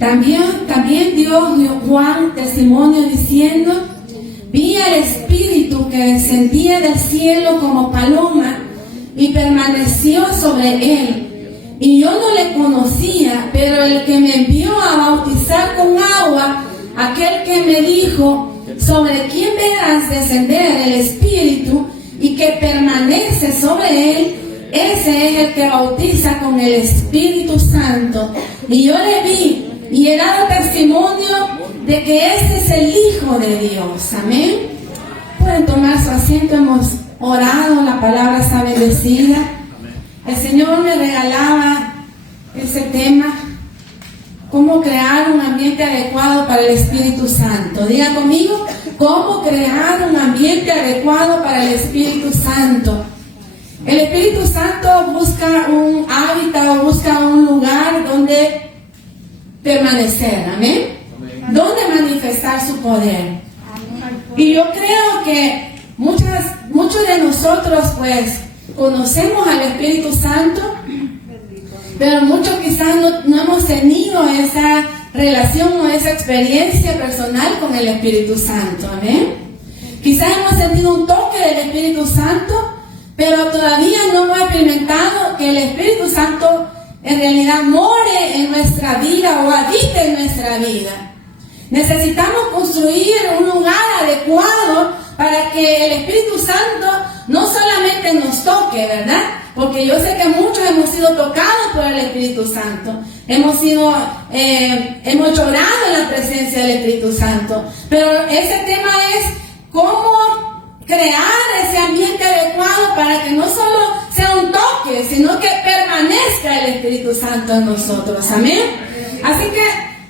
También dio Juan testimonio diciendo: vi al Espíritu que descendía del cielo como paloma y permaneció sobre él. Y yo no le conocía, pero el que me envió a bautizar con agua, aquel que me dijo: sobre quién verás descender el Espíritu y que permanece sobre él, ese es el que bautiza con el Espíritu Santo. Y yo le vi y he dado testimonio de que este es el Hijo de Dios. Amén. Pueden tomar su asiento. Hemos orado, la palabra está bendecida. El Señor me regalaba ese tema: cómo crear un ambiente adecuado para el Espíritu Santo. Diga conmigo: cómo crear un ambiente adecuado para el Espíritu Santo. El Espíritu Santo busca un hábitat o busca un lugar donde permanecer, amén, donde manifestar su poder. Y yo creo que muchos de nosotros pues conocemos al Espíritu Santo, pero muchos quizás no hemos tenido esa relación o esa experiencia personal con el Espíritu Santo, amén. Quizás hemos sentido un toque del Espíritu Santo, pero todavía no hemos experimentado que el Espíritu Santo en realidad more en nuestra vida o habite en nuestra vida. Necesitamos construir un lugar adecuado para que el Espíritu Santo no solamente nos toque, ¿verdad? Porque yo sé que muchos hemos sido tocados por el Espíritu Santo. Hemos llorado en la presencia del Espíritu Santo. Pero ese tema es cómo crear ese ambiente adecuado para que no solo sea un toque, sino que permanezca el Espíritu Santo en nosotros. Amén. Así que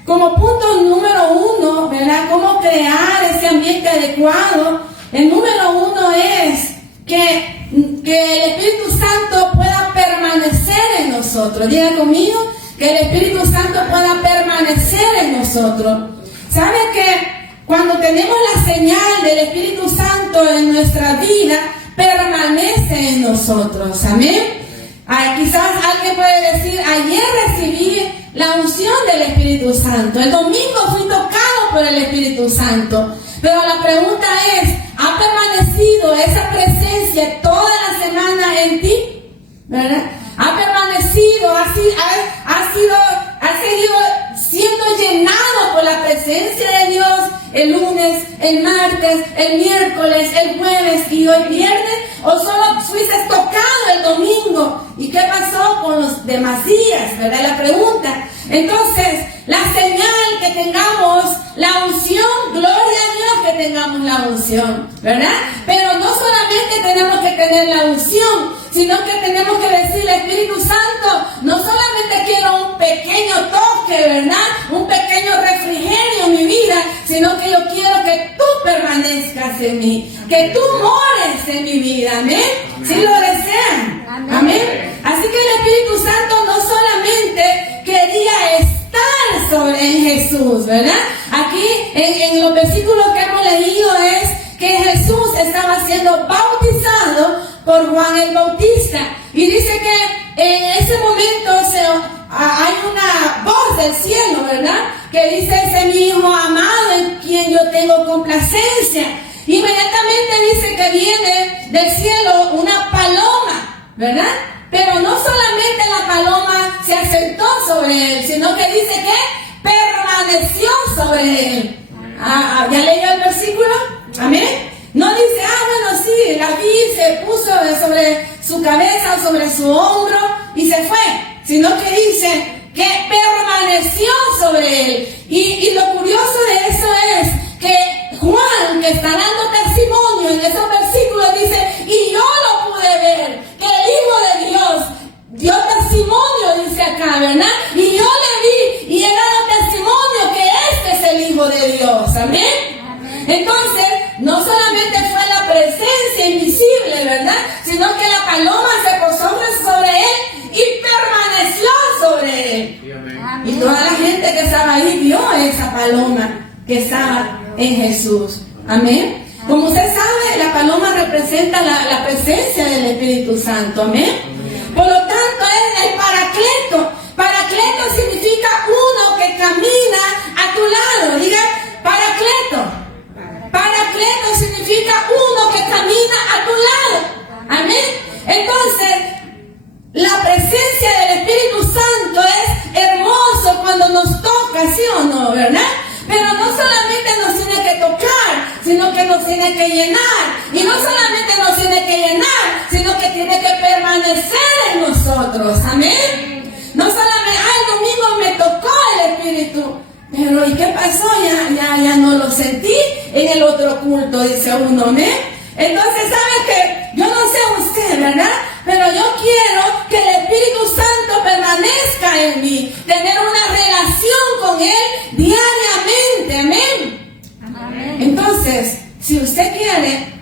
como punto número 1, ¿verdad? Cómo crear ese ambiente adecuado. El número 1 es que el Espíritu Santo pueda permanecer en nosotros. Diga conmigo: que el Espíritu Santo pueda permanecer en nosotros. ¿Sabe que cuando tenemos la señal del Espíritu Santo en nuestra vida, permanece en nosotros? Amén. Quizás alguien puede decir: ayer recibí la unción del Espíritu Santo, el domingo fui tocado por el Espíritu Santo. Pero la pregunta es: ¿ha permanecido esa presencia toda la semana en ti? ¿Verdad? ¿Ha permanecido? ¿Ha seguido siendo llenado por la presencia de Dios el lunes, el martes, el miércoles, el jueves y hoy viernes? ¿O solo fuiste tocado el domingo? ¿Y qué pasó con los demás días? ¿Verdad? La pregunta. Entonces, la señal que tengamos la unción, gloria a Dios que tengamos la unción, ¿verdad? Pero no solamente tenemos que tener la unción, sino que tenemos que decirle: Espíritu Santo, no solamente quiero un pequeño toque, ¿verdad? Un pequeño refrigerio en mi vida, sino que yo quiero que tú permanezcas en mí, que tú mores en mi vida, ¿amén? Si lo desean, amén. Así que el Espíritu Santo no solamente quería estar en Jesús, ¿verdad? Aquí en los versículos que hemos leído es que Jesús estaba siendo bautizado por Juan el Bautista. Y dice que en ese momento hay una voz del cielo, ¿verdad? Que dice: ese es mi Hijo amado en quien yo tengo complacencia. Inmediatamente dice que viene del cielo una paloma, ¿verdad? Pero no solamente la paloma se asentó sobre él, sino que dice que permaneció sobre él. ¿Ya leyó el versículo? Amén. No dice: bueno, sí, la vi, se puso sobre su cabeza o sobre su hombro y se fue. Sino que dice que permaneció sobre él. Y lo curioso de eso es que Juan, que está dando testimonio en esos versículos, dice: y yo lo pude ver, que el Hijo de Dios dio testimonio, dice acá, ¿verdad? Y yo le vi y he dado testimonio que este es el Hijo de Dios. Amén. Entonces, no solamente fue la presencia invisible, ¿verdad? Sino que la paloma se posó sobre él y permaneció sobre él. Y toda la gente que estaba ahí vio esa paloma que estaba en Jesús. Amén. Como usted sabe, la paloma representa la presencia del Espíritu Santo. Amén. Por lo tanto, es el paracleto. Paracleto significa uno que camina a tu lado. Diga, Paracleto. Paracleto significa uno que camina a tu lado. Amén. Entonces, la presencia del Espíritu Santo es hermoso cuando nos toca, ¿sí o no? ¿Verdad? Pero no solamente nos tiene que tocar, sino que nos tiene que llenar. Y no solamente nos tiene que llenar, sino que tiene que permanecer en nosotros. Amén. No solamente, el domingo me tocó el Espíritu. Pero ¿y qué pasó? Ya no lo sentí en el otro culto, dice uno, ¿amén? Entonces, ¿sabe qué? Yo no sé usted, ¿verdad? Pero yo quiero que el Espíritu Santo permanezca en mí, tener una relación con Él diariamente, ¿amén? Amén. Entonces, si usted quiere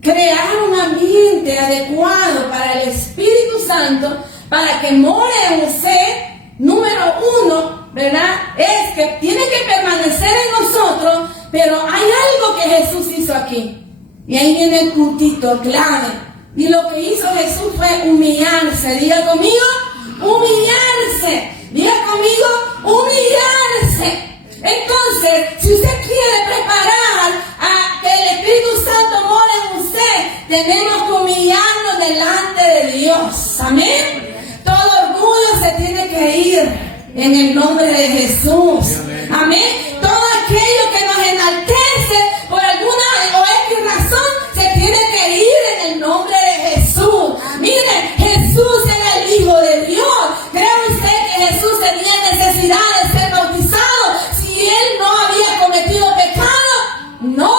crear un ambiente adecuado para el Espíritu Santo, para que more en usted, número uno, ¿verdad? Es que tiene que permanecer en nosotros, pero hay algo que Jesús hizo aquí. Y ahí viene el puntito clave. Y lo que hizo Jesús fue humillarse. Diga conmigo, humillarse. Diga conmigo, humillarse. Entonces, si usted quiere preparar a que el Espíritu Santo more en usted, tenemos que humillarnos delante de Dios. Amén. Todo orgullo se tiene que ir en el nombre de Jesús. Amén. Todo aquello que nos enaltece por alguna o X razón se tiene que ir en el nombre de Jesús. Mire, Jesús era el Hijo de Dios. ¿Cree usted que Jesús tenía necesidad de ser bautizado si Él no había cometido pecado? No.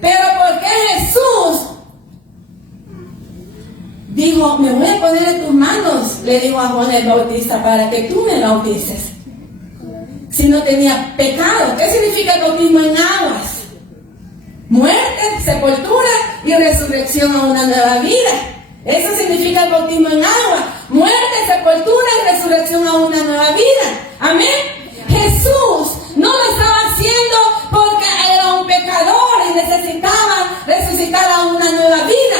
Pero ¿por qué Jesús dijo, me voy a poner en tus manos? Le dijo a Juan el Bautista, para que tú me bautices. Si no tenía pecado. ¿Qué significa el bautismo en aguas? Muerte, sepultura y resurrección a una nueva vida. Eso significa el bautismo en agua. Muerte, sepultura y resurrección a una nueva vida. Amén. Jesús no lo estaba haciendo porque era un pecador y necesitaba resucitar a una nueva vida,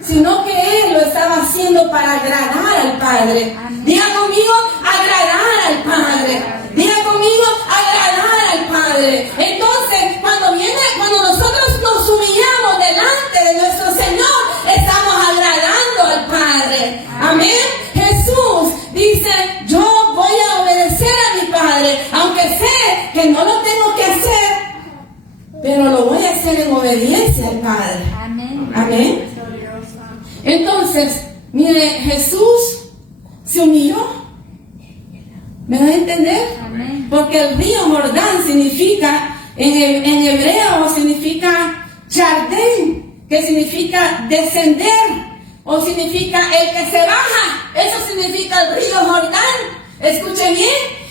sino que Él lo estaba haciendo para agradar al Padre. Diga conmigo, agradar al Padre. Diga conmigo, agradar al Padre. Entonces, cuando nosotros nos humillamos delante de nuestro Señor, estamos agradando al Padre. Amén. Jesús dice, yo voy a obedecer a mi Padre, aunque sé que no lo tengo que hacer, pero lo voy a hacer en obediencia al Padre. Amén. Amén. Entonces, mire, Jesús se humilló. ¿Me van a entender? Amén. Porque el río Jordán significa, en hebreo significa chardén, que significa descender, o significa el que se baja. Eso significa el río Jordán. Escuchen bien,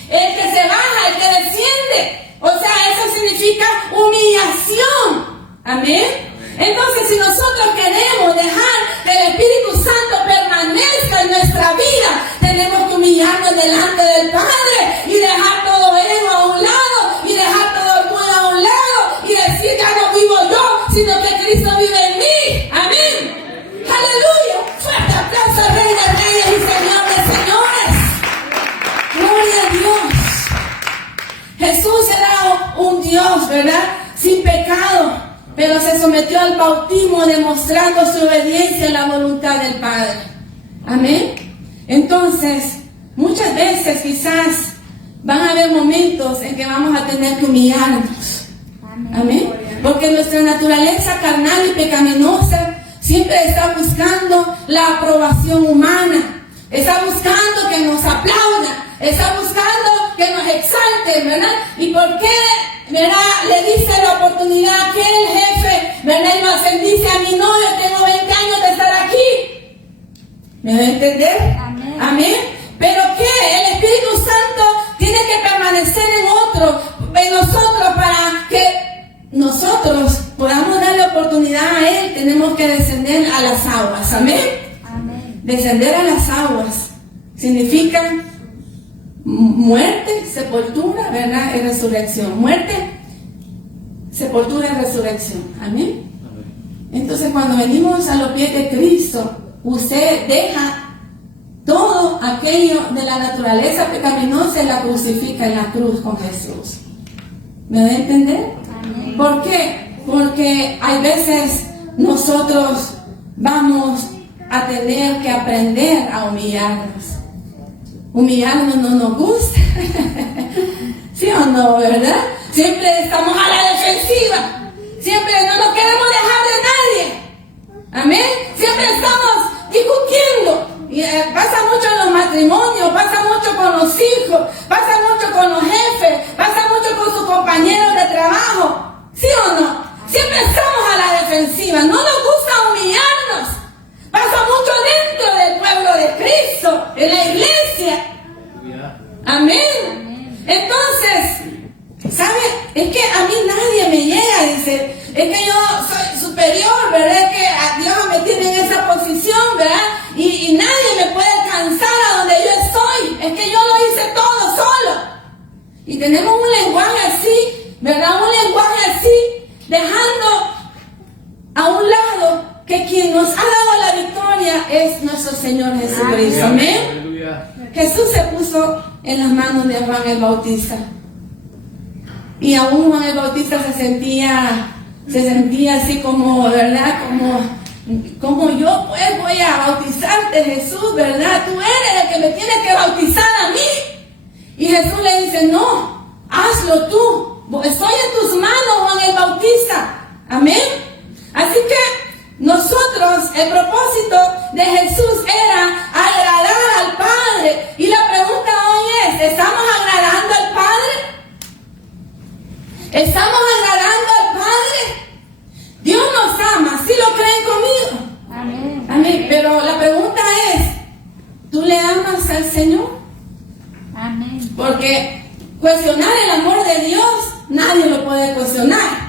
el que se baja, el que desciende. O sea, eso significa humillación. Amén. Entonces, si nosotros queremos dejar que el Espíritu Santo permanezca en nuestra vida, tenemos que humillarnos delante del Padre y dejar todo ego a un lado y dejar todo orgullo a un lado y decir, ya no vivo yo, sino que Cristo vive en mí. Amén. Aleluya. Fuerte aplauso, Rey de Reyes y Señor de Señores. Gloria a Dios. Jesús era un Dios, ¿verdad? Sin pecado, pero se sometió al bautismo demostrando su obediencia a la voluntad del Padre. Amén. Entonces, muchas veces quizás van a haber momentos en que vamos a tener que humillarnos. Amén. Porque nuestra naturaleza carnal y pecaminosa siempre está buscando la aprobación humana. Está buscando que nos aplaudan. Está buscando que nos exalten, ¿verdad? ¿Y por qué? ¿Verdad? Le dice la oportunidad a aquel jefe, ¿verdad? Y nos dice a mi novio, tengo 20 años de estar aquí. ¿Me va a entender? Amén. Amén. Pero ¿qué? El Espíritu Santo tiene que permanecer en nosotros para que nosotros podamos darle oportunidad a Él. Tenemos que descender a las aguas. Amén. Amén. Descender a las aguas significa muerte, sepultura, ¿verdad? Y resurrección. Muerte, sepultura y resurrección. Amén. Entonces, cuando venimos a los pies de Cristo, usted deja todo aquello de la naturaleza pecaminosa la crucifica en la cruz con Jesús. ¿Me da a entender? Amén. ¿Por qué? Porque hay veces nosotros vamos a tener que aprender a humillarnos. Humillarnos no nos gusta. ¿Sí o no, verdad? Siempre estamos a la defensiva. Siempre no nos queremos dejar de nadie. Amén. Siempre estamos discutiendo. Y pasa mucho en los matrimonios, pasa mucho con los hijos, pasa mucho con los jefes, pasa mucho con sus compañeros de trabajo. ¿Sí o no? Siempre estamos a la defensiva. No nos gusta humillarnos. Pasa mucho dentro del pueblo de Cristo, en la iglesia. Amén. Entonces, ¿sabe? Es que a mí nadie me llega, dice. Es que yo soy superior, ¿verdad? Es que Dios me tiene en esa posición, ¿verdad? Y nadie me puede alcanzar a donde yo estoy. Es que yo lo hice todo solo. Y tenemos un lenguaje así, ¿verdad? Un lenguaje así, dejando a un lado que quien nos ha dado la victoria es nuestro Señor Jesucristo. Amén. Jesús se puso en las manos de Juan el Bautista. Y aún Juan el Bautista se sentía así como, ¿verdad? Como yo pues voy a bautizarte, Jesús, ¿verdad? Tú eres el que me tienes que bautizar a mí. Y Jesús le dice, no, hazlo tú. Estoy en tus manos, Juan el Bautista. Amén. Así que nosotros, el propósito de Jesús era agradar al Padre. Y la pregunta hoy es, ¿estamos agradando al Padre? ¿Estamos agradando al Padre? Dios nos ama, ¿sí lo creen conmigo? Amén. Amén. Pero la pregunta es, ¿tú le amas al Señor? Amén. Porque cuestionar el amor de Dios, nadie lo puede cuestionar.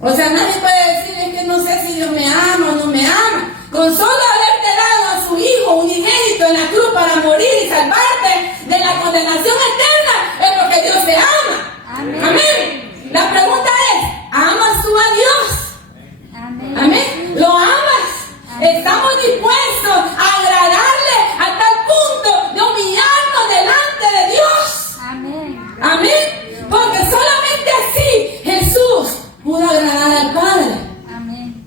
O sea, nadie puede decir, es que no sé si Dios me ama o no me ama. Con solo haberte dado a su Hijo unigénito en la cruz para morir y salvarte de la condenación eterna, es porque Dios te ama. Amén. Amén. La pregunta es, ¿amas tú a Dios? Amén. Amén. ¿Lo amas? Amén. Estamos dispuestos a agradarle a tal punto de humillarnos delante de Dios. Amén. Amén. Porque solamente así Jesús pudo agradar al Padre. Amén.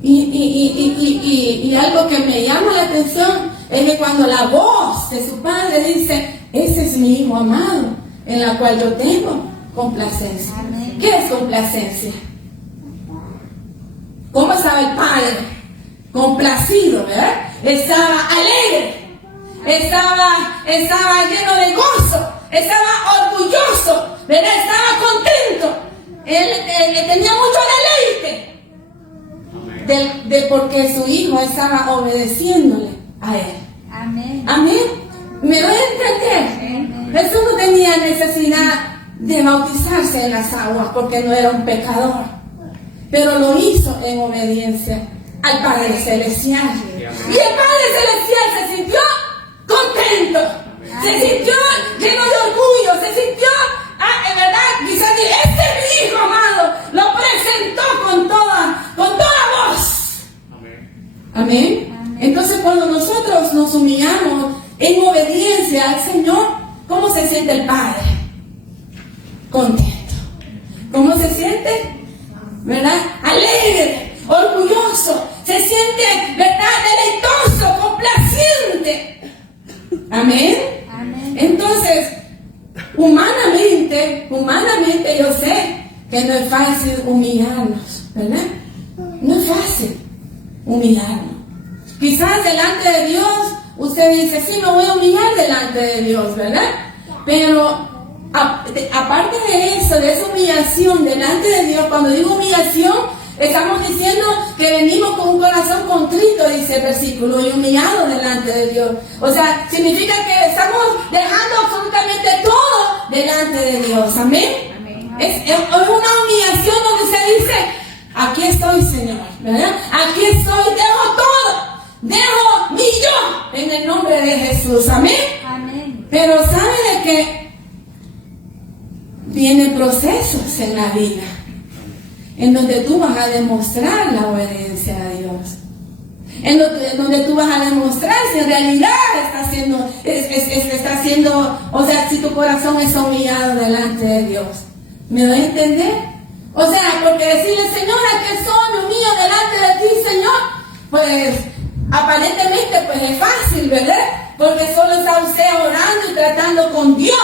Y algo que me llama la atención es que cuando la voz de su Padre dice, ese es mi Hijo amado, en la cual yo tengo complacencia. Amén. ¿Qué es complacencia? ¿Cómo estaba el Padre? Complacido, ¿verdad? Estaba alegre, estaba lleno de gozo, estaba orgulloso, ¿verdad? Estaba contento. Él tenía mucho deleite de porque su hijo estaba obedeciéndole a él. Amén. Amén. ¿Me doy a entender? Amén. Jesús no tenía necesidad de bautizarse en las aguas porque no era un pecador, pero lo hizo en obediencia al Padre Celestial. Y el Padre Celestial se sintió contento, se sintió lleno de orgullo, se sintió, en verdad, quizás este es mi Hijo amado, lo presentó con toda voz. Amén. Amén. Entonces cuando nosotros nos humillamos en obediencia al Señor, ¿cómo se siente el Padre? Contento. ¿Cómo se siente? ¿Verdad? Alegre, orgulloso, se siente, ¿verdad? Deleitoso, complaciente. Amén. Amén. Entonces, humanamente yo sé que no es fácil humillarnos, ¿verdad? No es fácil humillarnos. Quizás delante de Dios usted dice, sí, me voy a humillar delante de Dios, ¿verdad? Pero aparte de eso, de esa humillación delante de Dios, cuando digo humillación, estamos diciendo que venimos con un corazón contrito, dice el versículo, y humillado delante de Dios. O sea, significa que estamos dejando absolutamente todo delante de Dios. Amén. Amén. Es una humillación donde se dice, aquí estoy, Señor, ¿verdad? Aquí estoy, dejo todo, dejo mi yo en el nombre de Jesús. Amén. Amén. Pero ¿sabe de qué? Vienen procesos en la vida en donde tú vas a demostrar la obediencia a Dios. en donde tú vas a demostrar si en realidad está haciendo, o sea, si tu corazón es humillado delante de Dios. ¿Me doy a entender? O sea, porque decirle, Señor, ¿a qué son humillo delante de ti, Señor? Pues aparentemente pues es fácil, ¿verdad? Porque solo está usted orando y tratando con Dios.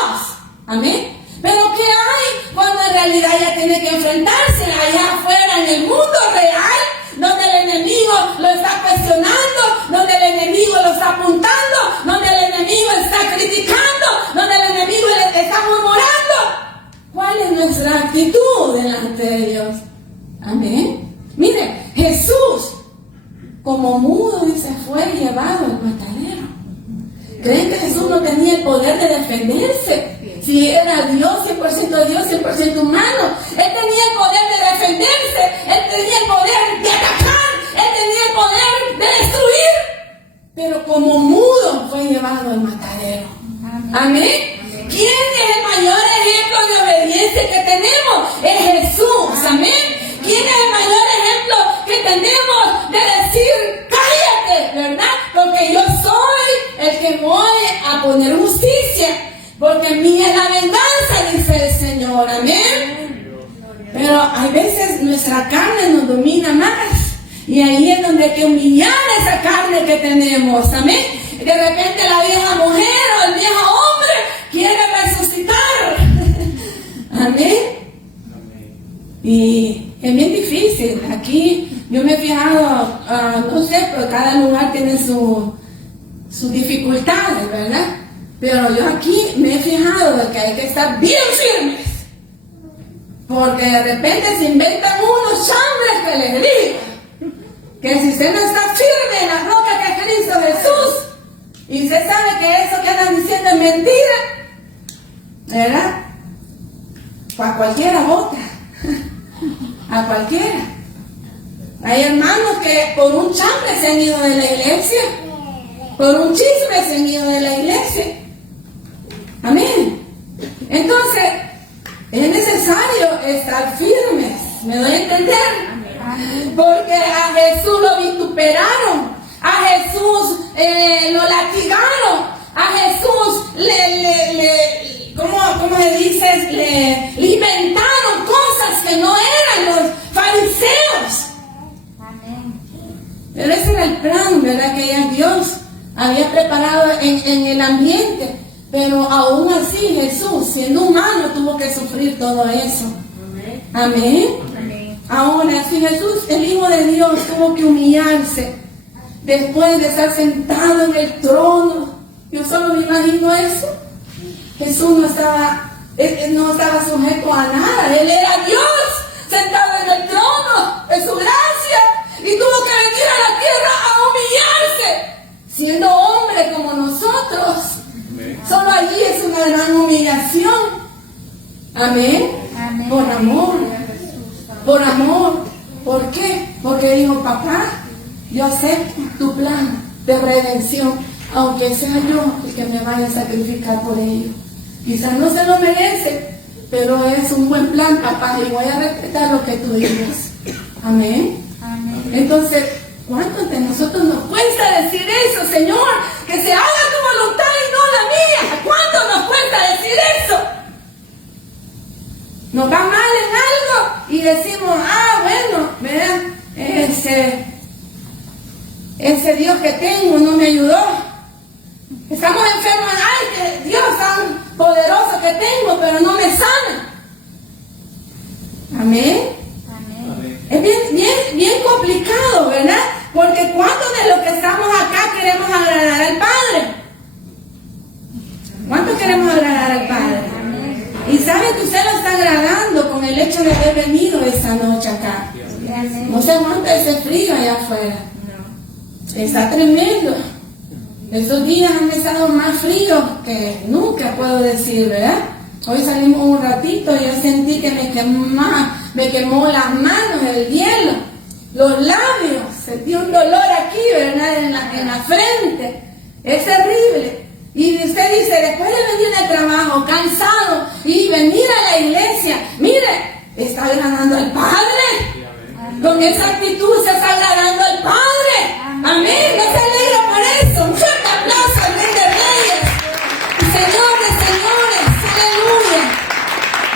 Amén. Pero ¿qué hay cuando en realidad ya tiene que enfrentarse allá afuera en el mundo real, donde el enemigo lo está cuestionando, donde el enemigo lo está apuntando, donde el enemigo está criticando, donde el enemigo le está murmurando? ¿Cuál es nuestra actitud delante de Dios? Amén. Mire, Jesús, como mudo, dice, fue llevado al matadero. ¿Creen que Jesús no tenía el poder de defenderse? Si era Dios, 100% Dios, 100% humano. Él tenía el poder de defenderse. Él tenía el poder de atacar. Él tenía el poder de destruir. Pero como mudo fue llevado al matadero. Amén. ¿Quién es el mayor ejemplo de obediencia que tenemos? Es Jesús. Amén. ¿Quién es el mayor ejemplo que tenemos de decir, cállate, verdad? Porque yo soy el que voy a poner justicia. Porque mía es la venganza, dice el Señor. Amén. Pero hay veces nuestra carne nos domina más. Y ahí es donde hay que humillar esa carne que tenemos. Amén. De repente la vieja mujer o el viejo hombre quiere resucitar. Amén. Y es bien difícil. Aquí yo me he fijado, no sé, pero cada lugar tiene sus dificultades, ¿verdad? Pero yo aquí me he fijado de que hay que estar bien firmes. Porque de repente se inventan unos chambres que les digo que si usted no está firme en la roca que es Cristo Jesús, y usted sabe que eso que andan diciendo es mentira, ¿verdad? Pues a cualquiera vota. A cualquiera. Hay hermanos que por un chambre se han ido de la iglesia. Por un chisme se han ido de la iglesia. Amén. Entonces, es necesario estar firmes. ¿Me doy a entender? Porque a Jesús lo vituperaron. A Jesús lo latigaron. A Jesús ¿cómo le dices? Le inventaron cosas que no eran los fariseos. Amén. Pero ese era el plan, ¿verdad? Que ya Dios había preparado en el ambiente. Pero aún así Jesús, siendo humano, tuvo que sufrir todo eso. Amén. Amén. Ahora, si Jesús, el Hijo de Dios, tuvo que humillarse después de estar sentado en el trono, yo solo me imagino eso. Jesús no estaba sujeto a nada. Él era Dios sentado en el trono de su gracia y tuvo que venir a la tierra a humillarse, siendo hombre como nosotros. Solo allí es una gran humillación. Amén. Amén. Por amor. Por amor. ¿Por qué? Porque dijo, papá, yo acepto tu plan de redención, aunque sea yo el que me vaya a sacrificar por ello. Quizás no se lo merece, pero es un buen plan, papá, y voy a respetar lo que tú digas. Amén. Amén. Entonces, ¿cuántos de nosotros nos cuesta decir eso, Señor? Que se haga tu voluntad y no la mía. ¿Cuánto nos cuesta decir eso? Nos va mal en algo y decimos, bueno, vean, ese Dios que tengo no me ayudó. Estamos enfermos, que Dios tan poderoso que tengo, pero no me sana. Amén. Amén. Es bien complicado, ¿verdad? Porque ¿cuántos de los que estamos acá queremos agradar al Padre? ¿Cuántos queremos agradar al Padre? Y sabe que usted lo está agradando con el hecho de haber venido esta noche acá. No se aguanta ese frío allá afuera. Está tremendo. Estos días han estado más fríos que nunca, puedo decir, ¿verdad? Hoy salimos un ratito y yo sentí que me quemó las manos, el hielo, los labios, sentí un dolor aquí, ¿verdad? En la frente. Es terrible. Y usted dice, después de venir del trabajo, cansado, y venir a la iglesia, mire, está agradando al Padre. Con esa actitud se está agradando al Padre. Amén. ¿No se alegra por eso? Un fuerte aplauso al Rey de Reyes y Señor de Señores. Aleluya.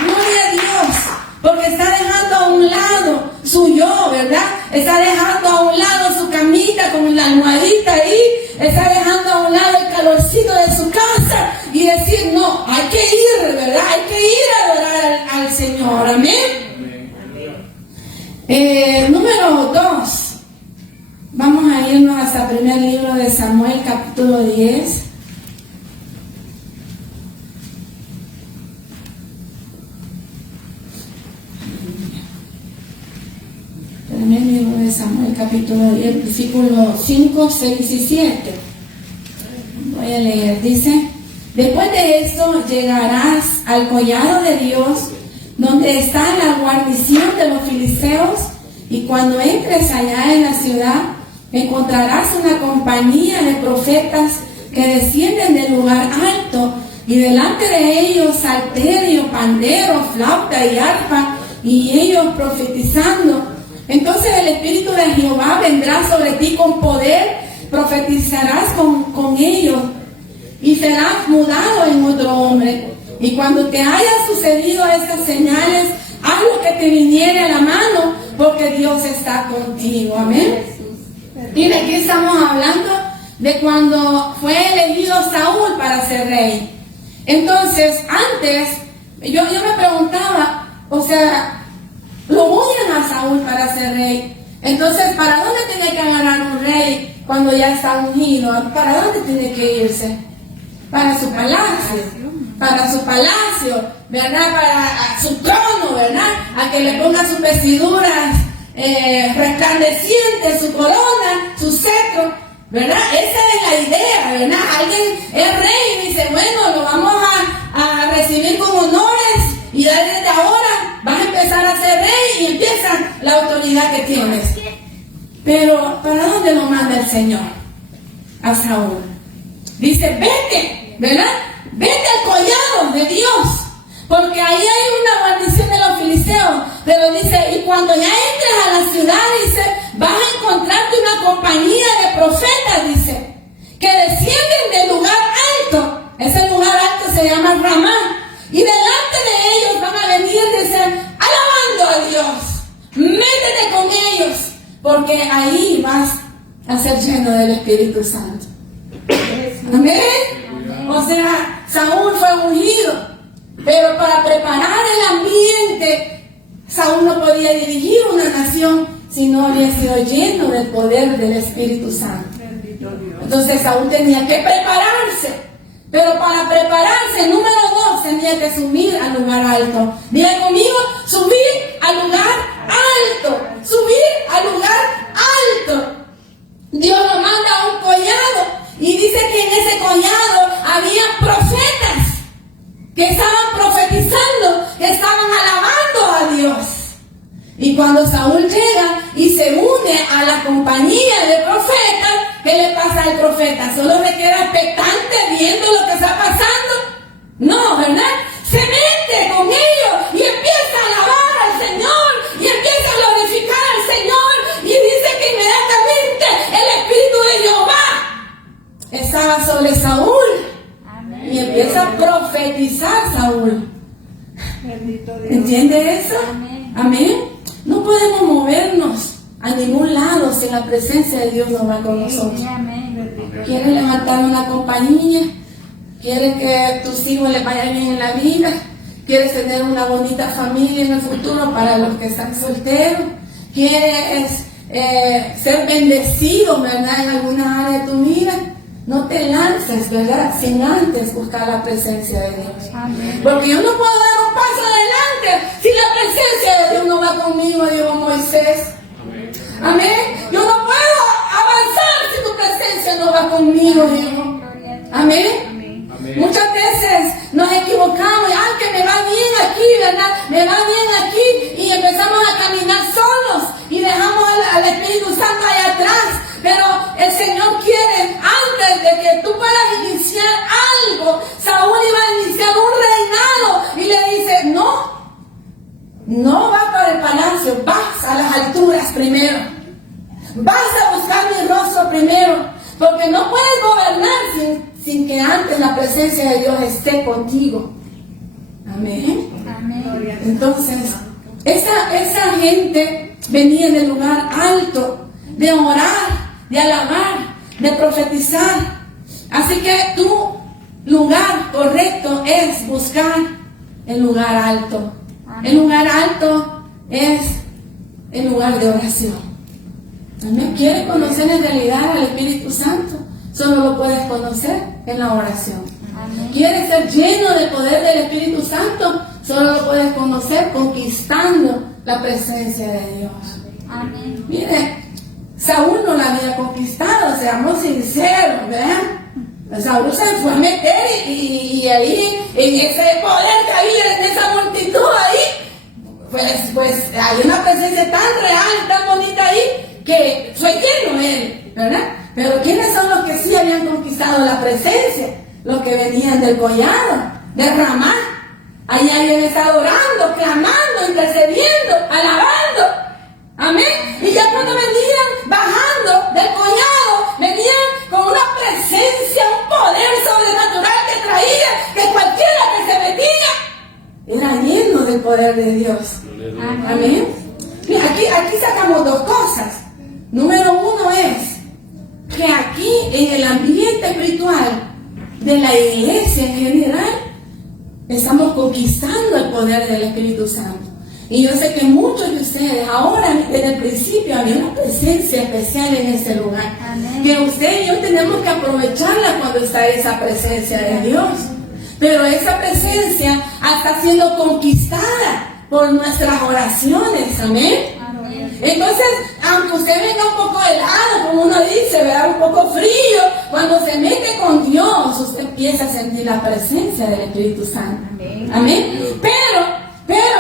Gloria a Dios. Porque está dejando a un lado su yo, ¿verdad? Está dejando a un lado su camita con la almohadita ahí. Está dejando a un lado el calorcito de su casa y decir, no, hay que ir, ¿verdad? Hay que ir a adorar al Señor. Amén. Número 2. Vamos a irnos hasta el primer libro de Samuel, capítulo 10. Primer libro de Samuel, capítulo 10, versículos 5, 6 y 7. Voy a leer. Dice: después de esto llegarás al collado de Dios, donde está la guarnición de los filisteos, y cuando entres allá en la ciudad, encontrarás una compañía de profetas que descienden del lugar alto, y delante de ellos salterio, pandero, flauta y arpa, y ellos profetizando. Entonces el Espíritu de Jehová vendrá sobre ti con poder, profetizarás con ellos, y serás mudado en otro hombre. Y cuando te hayan sucedido estas señales, haz lo que te viniere a la mano, porque Dios está contigo. Amén. Y de aquí estamos hablando de cuando fue elegido Saúl para ser rey. Entonces, antes, yo me preguntaba, o sea, lo unguen a Saúl para ser rey. Entonces, ¿para dónde tiene que agarrar un rey cuando ya está ungido? ¿Para dónde tiene que irse? Para su palacio. Para su palacio, ¿verdad? Para su trono, ¿verdad? A que le ponga sus vestiduras resplandecientes, su corona, su cetro, ¿verdad? Esa es la idea, ¿verdad? Alguien es rey y dice, bueno, lo vamos a recibir con honores y ya desde ahora vas a empezar a ser rey y empieza la autoridad que tienes. Pero, ¿para dónde lo manda el Señor? A Saúl. Dice, vete, ¿verdad? Vete al collado de Dios, porque ahí hay una guarnición de los filisteos. Pero dice, y cuando ya entres a la ciudad, dice, vas a encontrarte una compañía de profetas, dice, que descienden del lugar alto. Ese lugar alto se llama Ramá. Y delante de ellos van a venir, dice, alabando a Dios. Métete con ellos, porque ahí vas a ser lleno del Espíritu Santo. Amén. O sea, Saúl fue ungido, pero para preparar el ambiente, Saúl no podía dirigir una nación si no había sido lleno del poder del Espíritu Santo. Entonces Saúl tenía que prepararse, pero para prepararse, número 2, tenía que subir al lugar alto. Diga conmigo, subir al lugar alto, subir al lugar alto. Dios lo manda a un collado. Y dice que en ese collado había profetas que estaban profetizando, que estaban alabando a Dios. Y cuando Saúl llega y se une a la compañía de profetas, ¿qué le pasa al profeta? ¿Solo se queda expectante viendo lo que está pasando? No, ¿verdad? Se mete con ellos y empieza a alabar al Señor y empieza a glorificar al Señor. Y dice que inmediatamente el Espíritu de Jehová estaba sobre Saúl. Amén. Y empieza a profetizar Saúl. ¿Entiende eso? Amén. Amén. No podemos movernos a ningún lado si la presencia de Dios no va con nosotros. ¿Quieres levantar una compañía? ¿Quieres que tus hijos les vaya bien en la vida? ¿Quieres tener una bonita familia en el futuro para los que están solteros? ¿Quieres ser bendecido, ¿verdad? En alguna área de tu vida? No te lances, ¿verdad? Sin antes buscar la presencia de Dios. Amén. Porque yo no puedo dar un paso adelante si la presencia de Dios no va conmigo, dijo Moisés. Amén. Amén. Yo no puedo avanzar si tu presencia no va conmigo, dijo. Amén. Amén. Muchas veces nos equivocamos y que me va bien aquí, ¿verdad? Me va bien aquí y empezamos a caminar solos y dejamos al Espíritu Santo allá atrás. Pero el Señor quiere, antes de que tú puedas iniciar algo, Saúl iba a iniciar un reinado y le dice, no vas para el palacio, vas a las alturas primero. vas a buscar mi rostro primero, porque no puedes gobernar sin que antes la presencia de Dios esté contigo. Amén. Amén. Entonces, esa gente venía del lugar alto, de orar, de alabar, de profetizar. Así que tu lugar correcto es buscar el lugar alto. El lugar alto es el lugar de oración. Amén. ¿Quieres conocer en realidad al Espíritu Santo? Solo lo puedes conocer en la oración. Amén. ¿Quieres ser lleno del poder del Espíritu Santo? Solo lo puedes conocer conquistando la presencia de Dios. Amén. Mire, Saúl no la había conquistado, seamos sinceros, ¿verdad? Saúl se fue a meter y ahí, en ese poder que había, en esa multitud ahí, pues hay una presencia tan real, tan bonita ahí, que fue lleno él, ¿verdad? Pero ¿quiénes son los que sí habían conquistado la presencia? Los que venían del collado, de Ramá. Ahí habían estado orando, clamando, intercediendo, alabando. Amén. Y ya cuando venían bajando del collado, venían con una presencia, un poder sobrenatural que traía, que cualquiera que se metía era lleno del poder de Dios. Amén. Mira, aquí sacamos dos cosas. Número uno es que aquí en el ambiente espiritual de la iglesia en general estamos conquistando el poder del Espíritu Santo. Y yo sé que muchos de ustedes ahora, desde el principio, había una presencia especial en este lugar. Amén. Que usted y yo tenemos que aprovecharla cuando está esa presencia de Dios. Pero esa presencia está siendo conquistada por nuestras oraciones. Amén. Amén. Entonces, aunque usted venga un poco helado, como uno dice, ¿verdad? Un poco frío, cuando se mete con Dios, usted empieza a sentir la presencia del Espíritu Santo. Amén. Amén. Pero,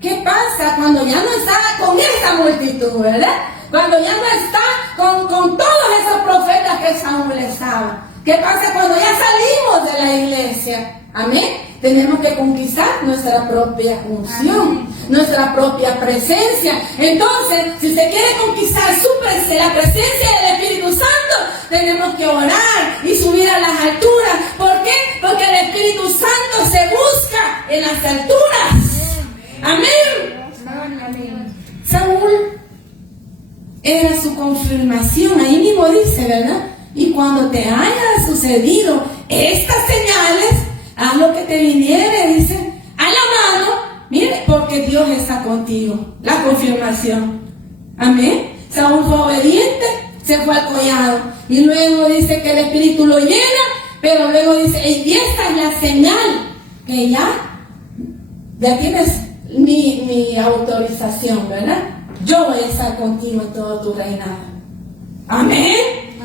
¿qué pasa cuando ya no está con esa multitud, verdad? Cuando ya no está con todos esos profetas que Saúl estaba. ¿Qué pasa cuando ya salimos de la iglesia? Amén. Tenemos que conquistar nuestra propia unción, nuestra propia presencia. Entonces, si usted quiere conquistar la presencia del Espíritu Santo, tenemos que orar y subir a las alturas. ¿Por qué? Porque el Espíritu Santo se busca en las alturas. Amén. Saúl era su confirmación, ahí mismo dice, ¿verdad? Y cuando te haya sucedido estas señales, haz lo que te viniere, dice, a la mano, mire, porque Dios está contigo. La confirmación. Amén. Saúl fue obediente, se fue al collado. Y luego dice que el Espíritu lo llena, pero luego dice, y esta es la señal, que ya tienes mi autorización, ¿verdad? Yo voy a estar contigo en todo tu reinado. Amén.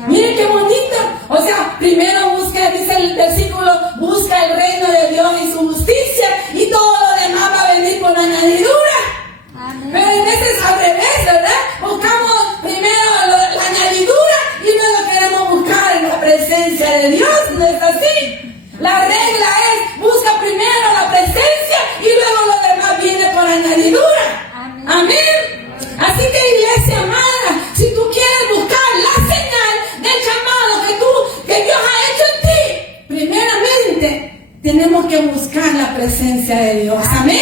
Miren qué bonito. O sea, primero busca, dice el versículo, busca el reino de Dios y su justicia, y todo lo demás va a venir por añadidura. Amén. Pero en veces al revés, ¿verdad? Buscamos primero la añadidura y luego queremos buscar la presencia de Dios. ¿No es así? La regla es, busca primero la presencia y luego lo demás viene por añadidura. Amén. Amén. Así que, iglesia amada, si tú quieres buscar la señal del llamado que Dios ha hecho en ti, primeramente tenemos que buscar la presencia de Dios. Amén.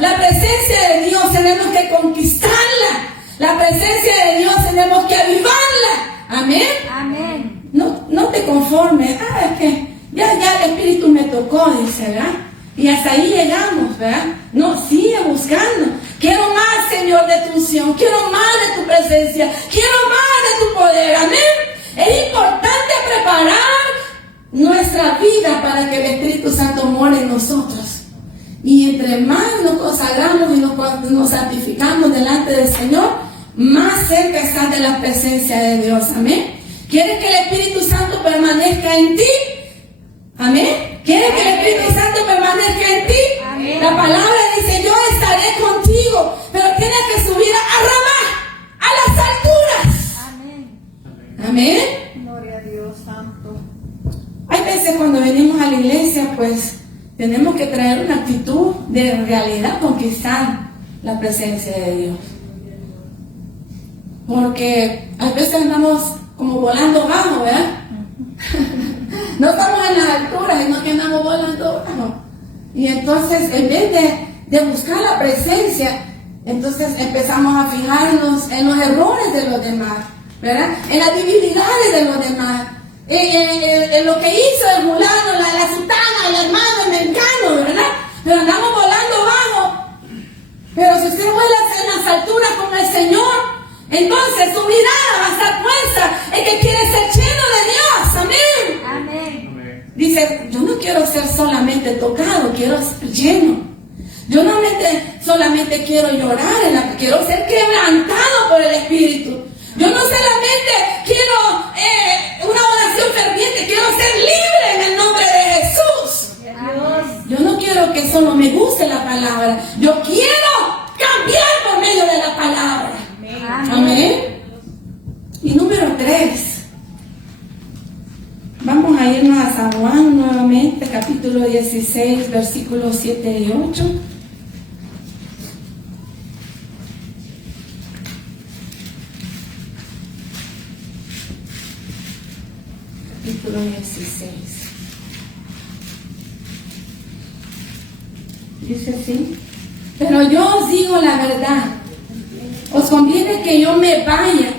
La presencia de Dios tenemos que conquistarla. La presencia de Dios tenemos que avivarla. Amén. Amén. No te conformes. Es que ya el Espíritu me tocó, dice, ¿verdad? Y hasta ahí llegamos, ¿verdad? No, sigue buscando. Quiero más, Señor, de tu unción. Quiero más de tu presencia. Quiero más de tu poder. Amén. Es importante preparar nuestra vida para que el Espíritu Santo more en nosotros. Y entre más nos consagramos y nos santificamos delante del Señor, más cerca estás de la presencia de Dios. Amén. ¿Quieres que el Espíritu Santo permanezca en ti? Amén. ¿Quieres que el Espíritu Santo permanezca en ti? Amén. La palabra dice, yo estaré contigo, pero tienes que subir a Ramá, a las alturas. Amén. Amén. Gloria a Dios Santo. Hay veces cuando venimos a la iglesia, pues tenemos que traer una actitud de en realidad conquistar la presencia de Dios. porque a veces andamos como volando bajo, ¿verdad? No estamos en las alturas, sino que andamos volando bajo. Y entonces, en vez de buscar la presencia, entonces empezamos a fijarnos en los errores de los demás, ¿verdad? En las debilidades de los demás, en lo que hizo el fulano, la sutana, el hermano, el mengano, ¿verdad? Pero andamos volando bajo. Pero si usted vuela en las alturas con el Señor, entonces su mirada va a estar puesta en que quiere ser lleno de Dios. Amén. Amén. Dice, yo no quiero ser solamente tocado, quiero ser lleno. Yo no solamente quiero llorar, quiero ser quebrantado por el Espíritu. Yo no solamente quiero una oración ferviente, quiero ser libre en el nombre de Jesús. Yo no quiero que solo me guste la palabra, yo quiero cambiar por medio de la palabra. Amén. Y número 3. Vamos a irnos a San Juan nuevamente, capítulo 16, versículos 7 y 8. Capítulo 16. Dice así: pero yo os digo la verdad, os conviene que yo me vaya,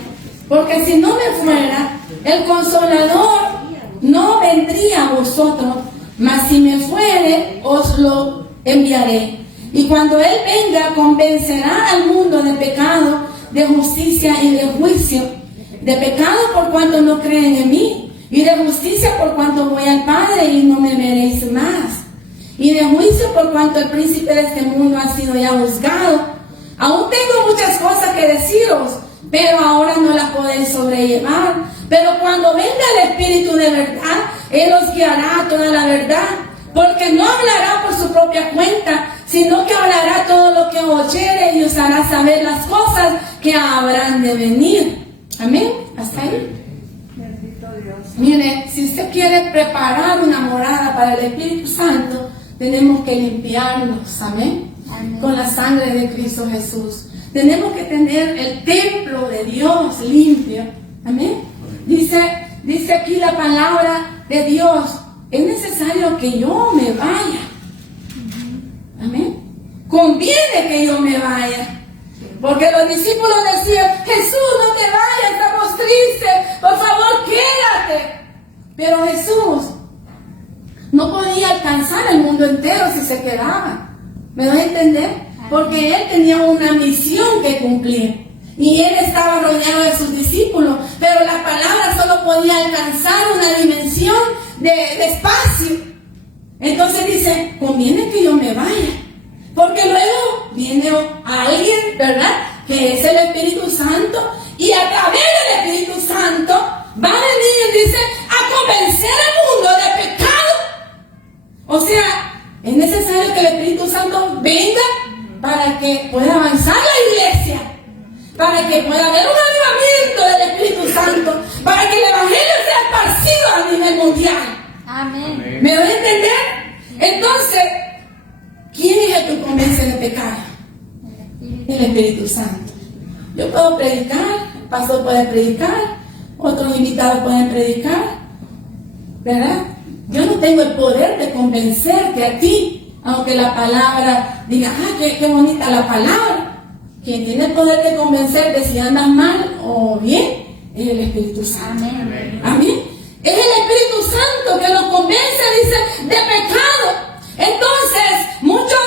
porque si no me fuera, el Consolador no vendría a vosotros, mas si me fuere, os lo enviaré. Y cuando Él venga, convencerá al mundo de pecado, de justicia y de juicio. De pecado por cuanto no creen en mí, y de justicia por cuanto voy al Padre y no me veréis más. Y de juicio por cuanto el príncipe de este mundo ha sido ya juzgado. Aún tengo muchas cosas que deciros, pero ahora no las podéis sobrellevar. Pero cuando venga el Espíritu de verdad, Él os guiará a toda la verdad, porque no hablará por su propia cuenta, sino que hablará todo lo que oyere y os hará saber las cosas que habrán de venir. Amén. ¿Hasta ahí? Bendito Dios. Mire, si usted quiere preparar una morada para el Espíritu Santo, tenemos que limpiarnos, amén, con la sangre de Cristo Jesús. Tenemos que tener el templo de Dios limpio, amén. Dice aquí la palabra de Dios: es necesario que yo me vaya, amén. Conviene que yo me vaya, porque los discípulos decían: Jesús, no te vayas, estamos tristes, por favor quédate. Pero Jesús no podía alcanzar el mundo entero si se quedaba. ¿Me doy a entender? Porque Él tenía una misión que cumplir. Y Él estaba rodeado de sus discípulos. Pero la palabra solo podía alcanzar una dimensión de espacio. Entonces dice: conviene que yo me vaya. Porque luego viene alguien, ¿verdad?, que es el Espíritu Santo. Y a través del Espíritu Santo va a venir, dice, a convencer al mundo de pecado. O sea, es necesario que el Espíritu Santo venga para que pueda avanzar la iglesia, para que pueda haber un avivamiento del Espíritu Santo, para que el Evangelio sea esparcido a nivel mundial. Amén. ¿Me doy a entender? Entonces, ¿quién es el que convence de pecado? El Espíritu Santo. Yo puedo predicar, el pastor puede predicar, otros invitados pueden predicar, ¿verdad? Yo no tengo el poder de convencerte a ti, aunque la palabra diga: qué bonita la palabra. Quien tiene el poder de convencerte si andas mal o bien es el Espíritu Santo. Amén. Amén. Es el Espíritu Santo que nos convence, dice, de pecado. Entonces, muchos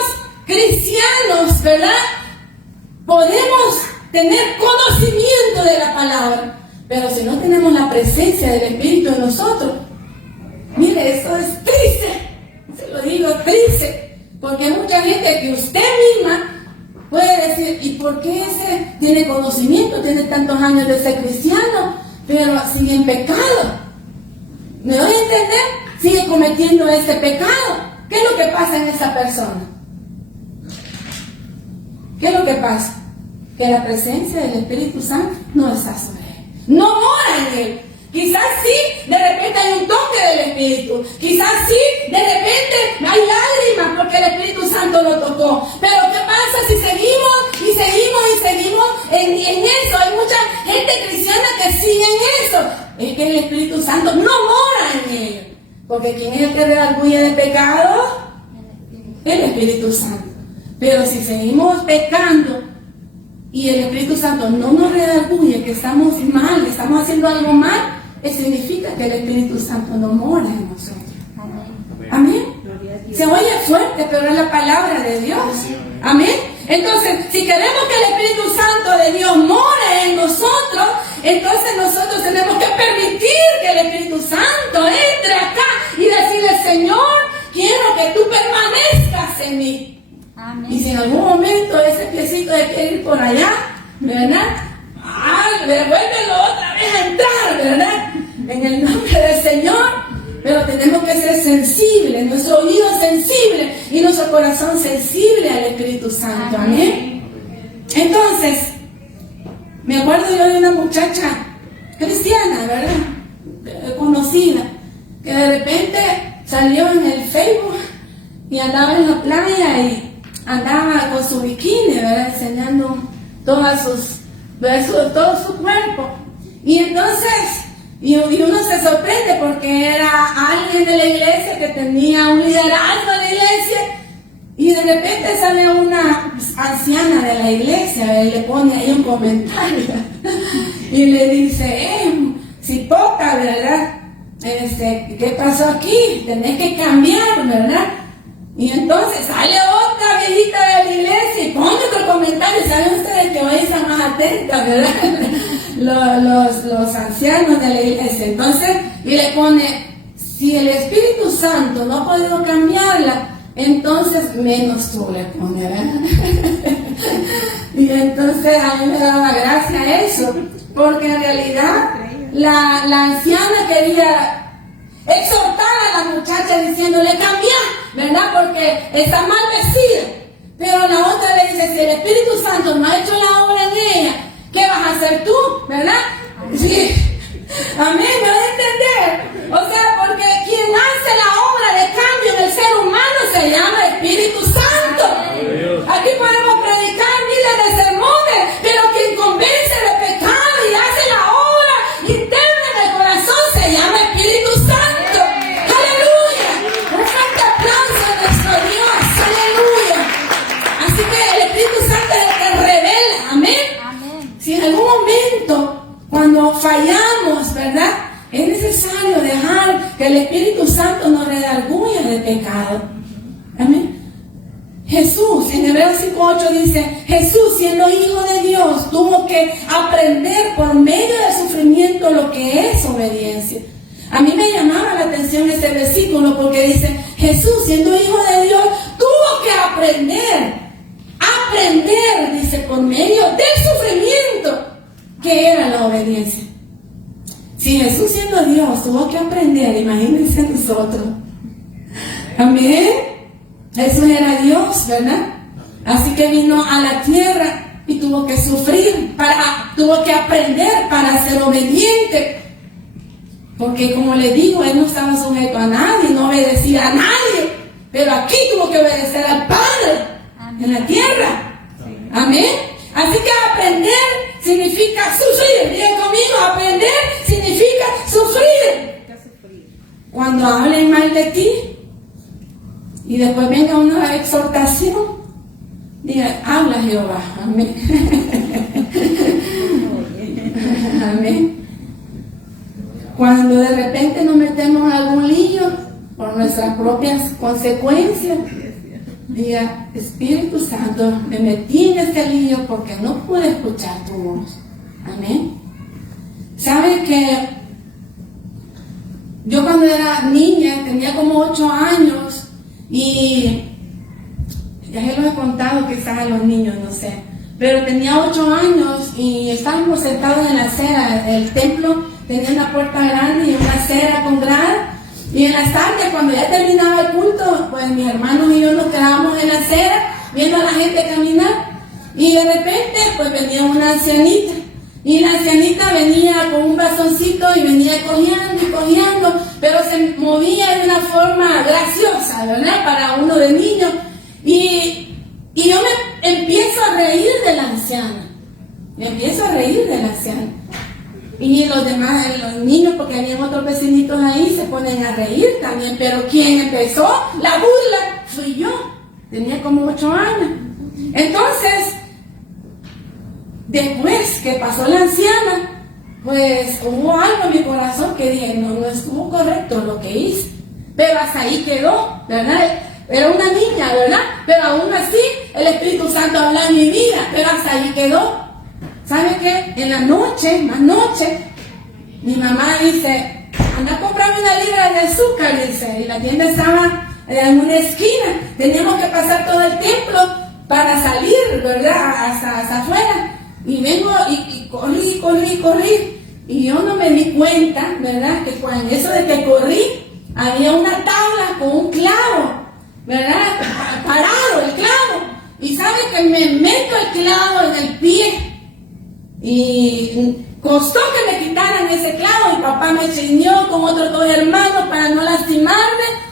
cristianos, ¿verdad?, podemos tener conocimiento de la palabra, pero si no tenemos la presencia del Espíritu en nosotros, mire, esto es triste, se lo digo, triste, porque hay mucha gente que usted misma puede decir: ¿y por qué ese tiene conocimiento, tiene tantos años de ser cristiano, pero sigue en pecado? ¿Me doy a entender? Sigue cometiendo ese pecado. ¿Qué es lo que pasa en esa persona? ¿Qué es lo que pasa? Que la presencia del Espíritu Santo no está sobre él, no mora en él. Quizás sí, de repente hay un toque del Espíritu. Quizás sí, de repente hay lágrimas porque el Espíritu Santo lo tocó. Pero ¿qué pasa si seguimos en eso? Hay mucha gente que el Espíritu Santo no mora en ellos. Porque ¿quién es el que redarguye de pecado? El Espíritu Santo. Pero si seguimos pecando y el Espíritu Santo no nos redarguye que estamos mal, que estamos haciendo algo mal, eso significa que el Espíritu Santo no mora en nosotros. Amén. Se oye fuerte, pero es la palabra de Dios. Amén. Entonces, si queremos que el Espíritu Santo de Dios more en nosotros, entonces nosotros tenemos que permitir que el Espíritu Santo entre acá y decirle: Señor, quiero que tú permanezcas en mí. Amén. Y si en algún momento ese piecito de quiere ir por allá, ¿verdad? Vuélvelo otra vez a entrar, ¿verdad? En el nombre del Señor. Pero tenemos que ser sensibles, nuestro oído sensible y nuestro corazón sensible al Espíritu Santo. Amén. Entonces, me acuerdo yo de una muchacha cristiana, ¿verdad? Conocida, que de repente salió en el Facebook y andaba en la playa y andaba con su bikini, ¿verdad? Enseñando todo su cuerpo. Y entonces, y uno se sorprende porque era alguien de la iglesia que tenía un liderazgo en la iglesia, y de repente sale una anciana de la iglesia y le pone ahí un comentario y le dice: cipota, ¿verdad? ¿Qué pasó aquí? Tenés que cambiar, ¿verdad? Y entonces sale otra viejita de la iglesia y pone otro comentario. ¿Saben ustedes que hoy están más atentas, verdad? Los ancianos de la iglesia. Entonces, y le pone: si el Espíritu Santo no ha podido cambiarla, entonces menos tú, le pone, ¿verdad? Y entonces a mí me daba gracia eso, porque en realidad la anciana quería exhortar a la muchacha diciéndole: cambia, ¿verdad? Porque está mal vestida. Pero la otra le dice: si el Espíritu Santo no ha hecho la obra en ella, ¿qué vas a hacer tú? ¿Verdad? Sí. Amén, ¿me vas a entender? O sea, porque quien hace la obra de cambio en el ser humano se llama Espíritu Santo. Aquí podemos predicar miles de sermones, pero quien convence de pecado y hace la obra interna en el corazón se llama Espíritu Santo. ¡Aleluya! Un fuerte aplauso a nuestro Dios. ¡Aleluya! Así que el Espíritu Santo es el que revela. Amén. Si en algún momento, cuando fallamos, ¿verdad?, es necesario dejar que el Espíritu Santo nos redarguya de pecado. Amén. Jesús, en Hebreos 5:8 dice: Jesús, siendo hijo de Dios, tuvo que aprender por medio del sufrimiento lo que es obediencia. A mí me llamaba la atención este versículo porque dice: Jesús, siendo hijo de Dios, tuvo que aprender, dice, por medio del sufrimiento, que era la obediencia. Si Jesús, siendo Dios, tuvo que aprender, imagínense nosotros. Amén. Jesús era Dios, ¿verdad? Así que vino a la tierra y tuvo que sufrir, tuvo que aprender para ser obediente. Porque, como le digo, él no estaba sujeto a nadie, no obedecía a nadie, pero aquí tuvo que obedecer al Padre. Amén. En la tierra. Amén. Así que aprender significa sufrir. Digan conmigo: aprender significa sufrir. Cuando hablen mal de ti y después venga una exhortación, diga: habla Jehová. Amén. Amén. Cuando de repente nos metemos en algún lío por nuestras propias consecuencias, diga: Espíritu Santo, me metí en este lío porque no pude escuchar tu voz. Amén. ¿Sabe que yo cuando era niña, tenía como 8 años, y ya se lo he contado quizás a los niños, no sé, pero tenía 8 años y estábamos sentados en la acera. El templo tenía una puerta grande y una acera con grada. Y en las tardes, cuando ya terminaba el culto, pues mis hermanos y yo nos quedábamos en la acera viendo a la gente caminar. Y de repente, pues venía una ancianita. Y la ancianita venía con un bastoncito y venía cojeando y cojeando, pero se movía de una forma graciosa, ¿verdad? Para uno de niño. Y yo me empiezo a reír de la anciana. Me empiezo a reír de la anciana. Y los demás, los niños, porque habían otros vecinitos ahí, se ponen a reír también. Pero quien empezó la burla fui yo. Tenía como 8 años. Entonces, después que pasó la anciana, pues hubo algo en mi corazón que dije, no estuvo correcto lo que hice. Pero hasta ahí quedó, ¿verdad? Era una niña, ¿verdad? Pero aún así, el Espíritu Santo habla en mi vida, pero hasta ahí quedó. ¿Sabe qué? En la noche, más noche, mi mamá dice, anda a comprarme una libra de azúcar, dice, y la tienda estaba en una esquina. Teníamos que pasar todo el templo para salir, ¿verdad? Hasta afuera. Y vengo y corrí. Y yo no me di cuenta, ¿verdad? Que cuando eso de que corrí, había una tabla con un clavo, ¿verdad? Parado el clavo. Y sabe que me meto el clavo en el pie. Y costó que me quitaran ese clavo. Mi papá me chiñó con otros 2 hermanos para no lastimarme.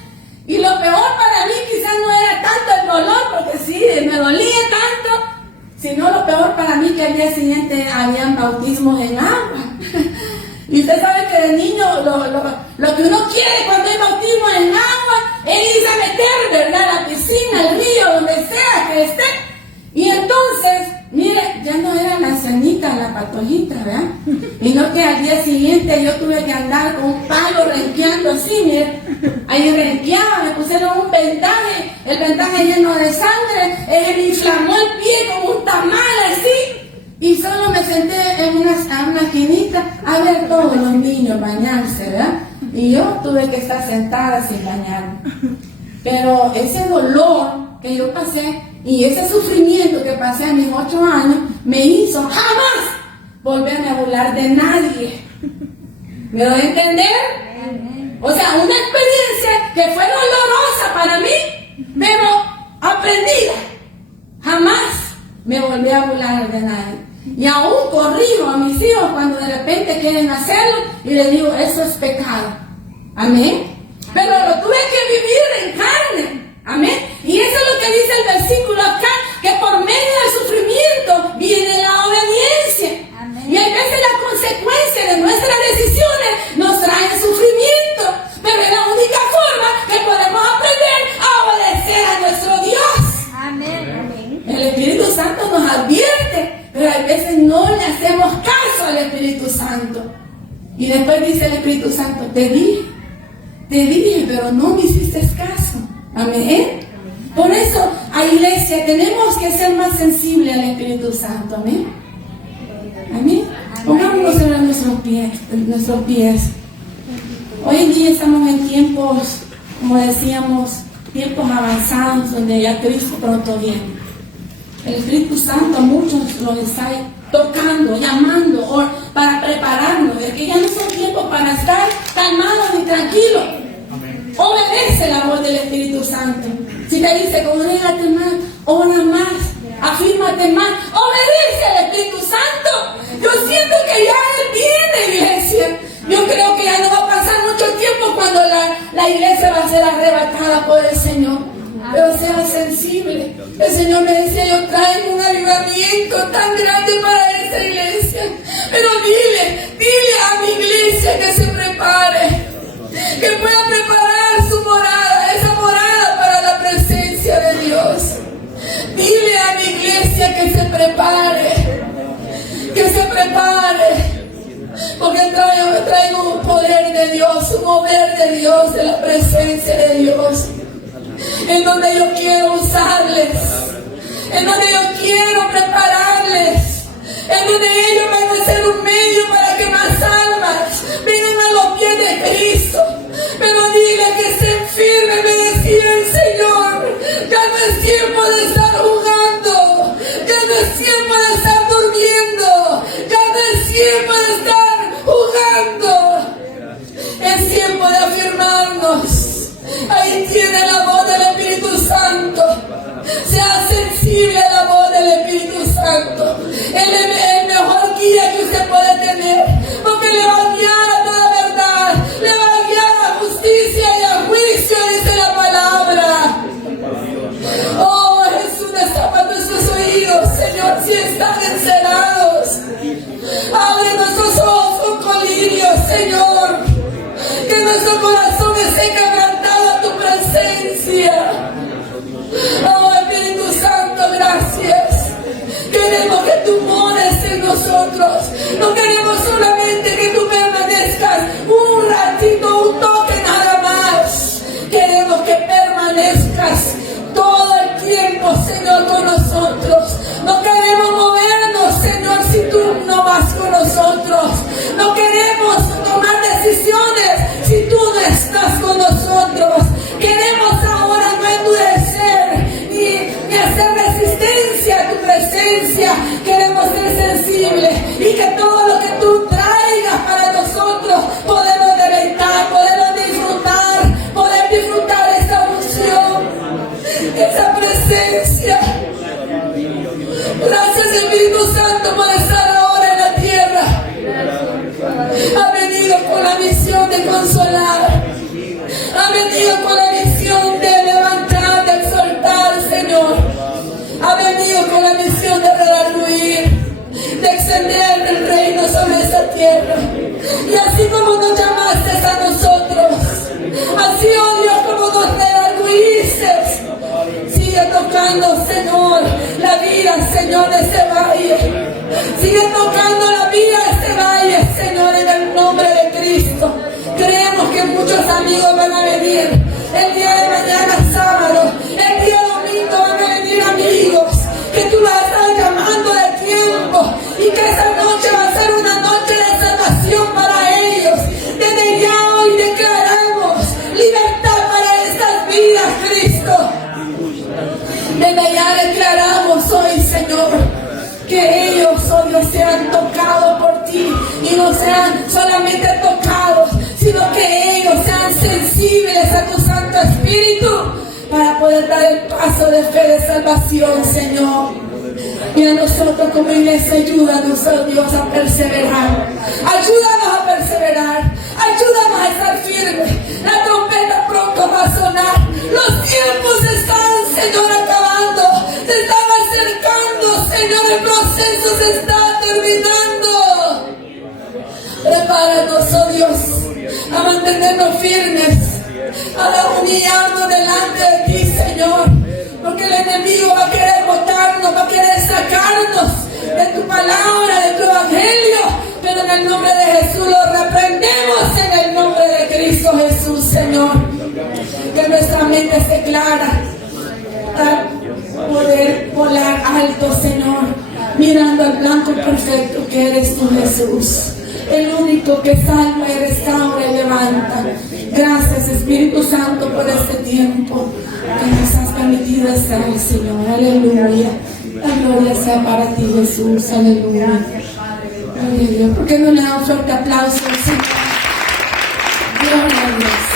Y lo peor para mí quizás no era tanto el dolor, porque sí, me dolía tanto, sino lo peor para mí que al día siguiente habían bautismos en agua. Y usted sabe que de niño lo que uno quiere cuando hay bautismo en agua es irse a meter, ¿verdad? A la piscina, al río, donde sea que esté. Y entonces, mire, ya no era la ancianita, la patojita, ¿verdad? Y no que al día siguiente yo tuve que andar con un palo renqueando así, mire. Ahí renqueaba, me pusieron un vendaje, el vendaje lleno de sangre, me inflamó el pie como un tamal así. Y solo me senté en una esquinita a ver todos los niños bañarse, ¿verdad? Y yo tuve que estar sentada sin bañarme. Pero ese dolor que yo pasé y ese sufrimiento que pasé a mis 8 años me hizo jamás volverme a burlar de nadie. ¿Me doy a entender? O sea, una experiencia que fue dolorosa para mí, pero aprendida. Jamás me volví a burlar de nadie. Y aún corrijo a mis hijos cuando de repente quieren hacerlo y les digo, eso es pecado. Amén. Pero lo tuve que vivir en carne. Amén. Y eso es lo que dice el versículo acá, que por medio del sufrimiento viene la obediencia. Amén. Y a veces las consecuencias de nuestras decisiones nos traen sufrimiento, pero es la única forma que podemos aprender a obedecer a nuestro Dios. Amén. El Espíritu Santo nos advierte, pero a veces no le hacemos caso al Espíritu Santo. Y después dice el Espíritu Santo, te dije, pero no me hiciste caso. Amén. Por eso, a iglesia, tenemos que ser más sensibles al Espíritu Santo. Amén. Amén. Pongámonos en nuestros pies. Hoy en día estamos en tiempos, como decíamos, tiempos avanzados donde ya Cristo pronto viene. El Espíritu Santo a muchos los está tocando, llamando para prepararnos, de que ya no son tiempos para estar calmados ni tranquilos. Obedece la voz del Espíritu Santo. Si te dice, congrégate más, ora más, afírmate más, obedece al Espíritu Santo. Yo siento que ya Él viene, iglesia. Yo creo que ya no va a pasar mucho tiempo cuando la iglesia va a ser arrebatada por el Señor. Pero sea sensible. El Señor me decía, yo traigo un avivamiento tan grande para esta iglesia. Pero dile a mi iglesia que se prepare, que pueda preparar su morada, esa morada para la presencia de Dios. Dile a mi iglesia que se prepare, porque traigo un poder de Dios, un mover de Dios, de la presencia de Dios, en donde yo quiero usarles, en donde yo quiero prepararles, en donde ellos van a ser un medio para que más almas vengan a los pies de Cristo. Pero dile que se firme, me decía el Señor. Ya no es tiempo de estar jugando, ya no es tiempo de estar durmiendo, ya no es tiempo de estar jugando. Es tiempo de afirmarnos. Ahí tiene la voz del Espíritu Santo. Sea sensible a la voz del Espíritu Santo. Él es el mejor guía que usted puede tener, porque le va a guiar a toda verdad, le va a guiar a justicia y a juicio, dice la palabra. Oh, Jesús, destapa nuestros oídos, Señor, si están encerrados. Abre nuestros ojos con ser quebrantado a tu presencia. Oh Espíritu Santo, gracias. Queremos que tú mores en nosotros. No queremos solamente que tú permanezcas un ratito, un toque nada más. Queremos que permanezcas todo el tiempo, Señor, con nosotros. No queremos movernos, Señor, si tú no vas con nosotros. No queremos tomar decisiones si tú no estás con nosotros. Queremos ahora no endurecer ni hacer resistencia a tu presencia. Queremos ser sensibles y que todo lo que tú traigas para nosotros podemos deleitar, podemos disfrutar, poder disfrutar esa unción, esa presencia. Gracias Espíritu Santo por estar ahora en la tierra. Ha venido con la misión de consolar. Ha venido con la misión de levantar, de exhortar, Señor. Ha venido con la misión de redarguir, de extender el reino sobre esa tierra. Y así como nos llamaste a nosotros, así, oh Dios, como nos redarguiste, sigue tocando, Señor, la vida, Señor, de ese valle. Sigue tocando la vida de ese valle, Señor, en el nombre de Cristo. Creemos que muchos amigos van a venir el día de mañana, sábado, el día domingo van a venir amigos que tú vas a estar llamando de tiempo y que esa noche va a ser una noche de salvación para ellos. Desde ya hoy declaramos libertad para estas vidas, Cristo. Desde ya declaramos hoy, Señor, que ellos, oh Dios, sean tocados por ti y no sean solamente tocados, sino que ellos sean sensibles a tu Santo Espíritu para poder dar el paso de fe de salvación, Señor. Y a nosotros como iglesia, ayúdanos, oh Dios, a perseverar. Ayúdanos a perseverar. Ayúdanos a estar firmes. La trompeta pronto va a sonar. Los tiempos están, Señor, acabando. Se están acercando, Señor. El proceso se está terminando. Prepáranos, oh Dios, a mantenernos firmes, a humillarnos delante de ti, Señor, porque el enemigo va a querer botarnos, va a querer sacarnos de tu palabra, de tu evangelio, pero en el nombre de Jesús lo reprendemos, en el nombre de Cristo Jesús, Señor. Que nuestra mente se clara para poder volar alto, Señor, mirando al blanco perfecto que eres tú, Jesús. El único que salva y restaura y levanta. Gracias, Espíritu Santo, por este tiempo que nos has permitido estar, Señor. Aleluya. La gloria sea para ti, Jesús. Aleluya. Aleluya. ¿Por qué no le da un fuerte aplauso al Señor? Gloria a Dios.